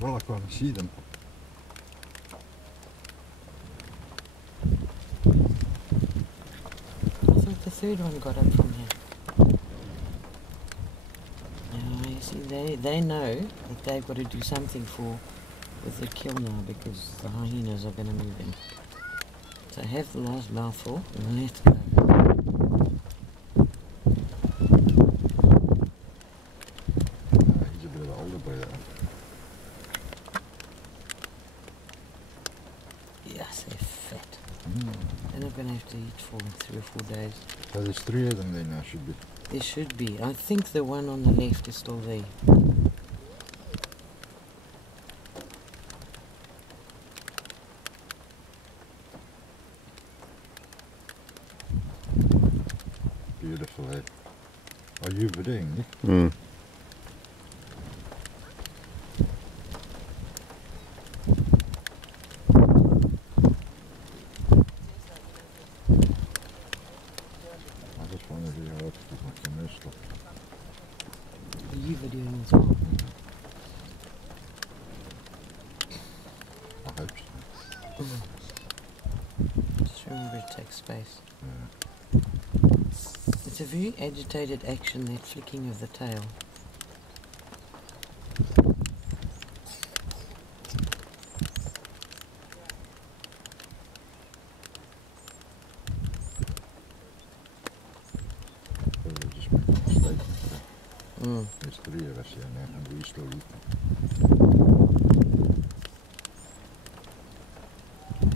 Well, I can't see them. I thought the third one got up from here. Yeah, you see, they know that they've got to do something with the kill now because the hyenas are going to move in. So have the last mouthful and let's go. He's a bit of an older boy, that one. Yes, they're fat. They're not going to have to eat for 3 or 4 days. So there's 3 of them there now, should be. There should be. I think the one on the left is still there. Beautiful, eh? Are you videoing, Nick? I just wanted to hear how to keep my camera stopped. Are you videoing as well? I hope so. Just remember it takes space. Yeah. It's a very agitated action, that flicking of the tail. Probably just make a mistake. There's 3 of us here now, and we still eating.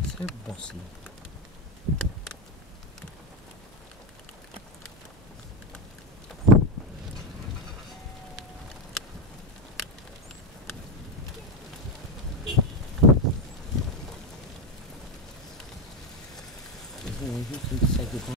So bossy. Who can say goodbye?